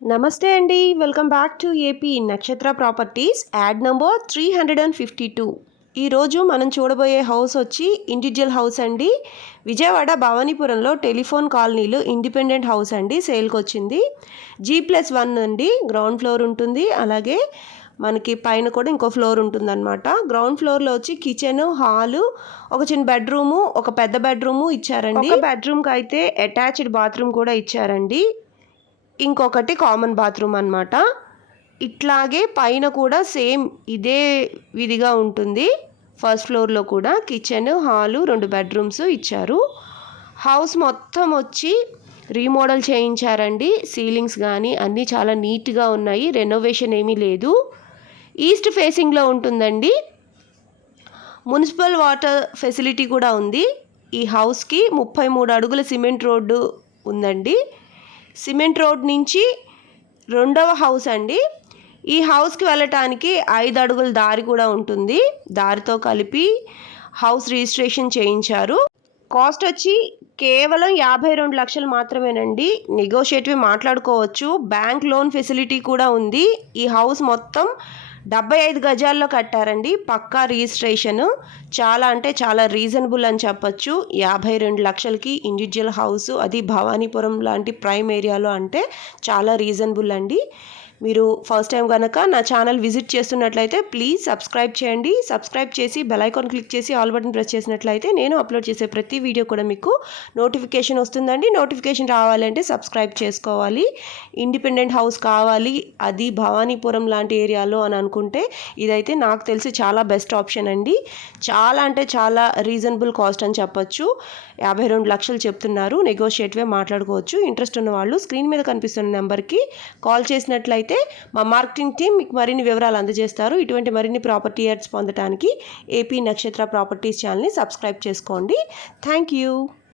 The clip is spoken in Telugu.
నమస్తే అండి. వెల్కమ్ బ్యాక్ టు ఏపీ నక్షత్ర ప్రాపర్టీస్ యాడ్ నంబర్ 352. ఈరోజు మనం చూడబోయే హౌస్ వచ్చి ఇండివిజువల్ హౌస్ అండి. విజయవాడ భవానీపురంలో టెలిఫోన్ కాలనీలో ఇండిపెండెంట్ హౌస్ అండి. సేల్కి వచ్చింది. G+1 అండి. గ్రౌండ్ ఫ్లోర్ ఉంటుంది. అలాగే మనకి పైన కూడా ఇంకో ఫ్లోర్ ఉంటుందన్నమాట. గ్రౌండ్ ఫ్లోర్లో వచ్చి కిచెన్, హాలు, ఒక చిన్న బెడ్రూము, ఒక పెద్ద బెడ్రూము ఇచ్చారండి. ఒక బెడ్రూమ్కి అయితే అటాచ్డ్ బాత్రూమ్ కూడా ఇచ్చారండి. ఇంకొకటి కామన్ బాత్రూమ్ అన్నమాట. ఇట్లాగే పైన కూడా సేమ్ ఇదే విధిగా ఉంటుంది. ఫస్ట్ ఫ్లోర్లో కూడా కిచెన్, హాలు, 2 బెడ్రూమ్స్ ఇచ్చారు. హౌస్ మొత్తం వచ్చి రీమోడల్ చేయించారండి. సీలింగ్స్ కానీ అన్నీ చాలా నీట్గా ఉన్నాయి. రెనోవేషన్ ఏమీ లేదు. ఈస్ట్ ఫేసింగ్లో ఉంటుందండి. మున్సిపల్ వాటర్ ఫెసిలిటీ కూడా ఉంది. ఈ హౌస్కి 33 అడుగుల సిమెంట్ రోడ్డు ఉందండి. సిమెంట్ రోడ్ నుంచి రెండవ హౌస్ అండి. ఈ హౌస్కి వెళ్ళటానికి 5 అడుగుల దారి కూడా ఉంటుంది. దారితో కలిపి హౌస్ రిజిస్ట్రేషన్ చేయించారు. కాస్ట్ వచ్చి కేవలం 52 లక్షలు మాత్రమేనండి. నెగోషియేటివ్ మాట్లాడుకోవచ్చు. బ్యాంక్ లోన్ ఫెసిలిటీ కూడా ఉంది. ఈ హౌస్ మొత్తం 75 గజాల్లో కట్టారండి. పక్కా రిజిస్ట్రేషన్. చాలా అంటే చాలా రీజనబుల్ అని చెప్పచ్చు. 52 లక్షలకి ఇండివిజువల్ హౌస్, అది భవానీపురం లాంటి ప్రైమ్ ఏరియాలో అంటే చాలా రీజనబుల్ అండి. మీరు ఫస్ట్ టైం కనుక నా ఛానల్ విజిట్ చేస్తున్నట్లయితే ప్లీజ్ సబ్స్క్రైబ్ చేయండి. సబ్స్క్రైబ్ చేసి బెల్ ఐకాన్ క్లిక్ చేసి ఆల్ బటన్ ప్రెస్ చేసినట్లయితే నేను అప్లోడ్ చేసే ప్రతి వీడియో కూడా మీకు నోటిఫికేషన్ వస్తుందండి. నోటిఫికేషన్ రావాలంటే సబ్స్క్రైబ్ చేసుకోవాలి. ఇండిపెండెంట్ హౌస్ కావాలి, అది భవానీపురం లాంటి ఏరియాలో అని అనుకుంటే ఇదైతే నాకు తెలిసి చాలా బెస్ట్ ఆప్షన్ అండి. చాలా అంటే చాలా రీజనబుల్ కాస్ట్ అని చెప్పచ్చు. 52 లక్షలు చెప్తున్నారు. నెగోషియేటివే మాట్లాడుకోవచ్చు. ఇంట్రెస్ట్ ఉన్న వాళ్ళు స్క్రీన్ మీద కనిపిస్తున్న నెంబర్కి కాల్ చేసినట్లయితే మా మార్కెటింగ్ టీం మీకు మరిన్ని వివరాలు అందజేస్తారు. ఇటువంటి మరిన్ని ప్రాపర్టీ యాడ్స్ పొందడానికి ఏపీ నక్షత్ర ప్రాపర్టీస్ ఛానల్ని సబ్స్క్రైబ్ చేసుకోండి. Thank you.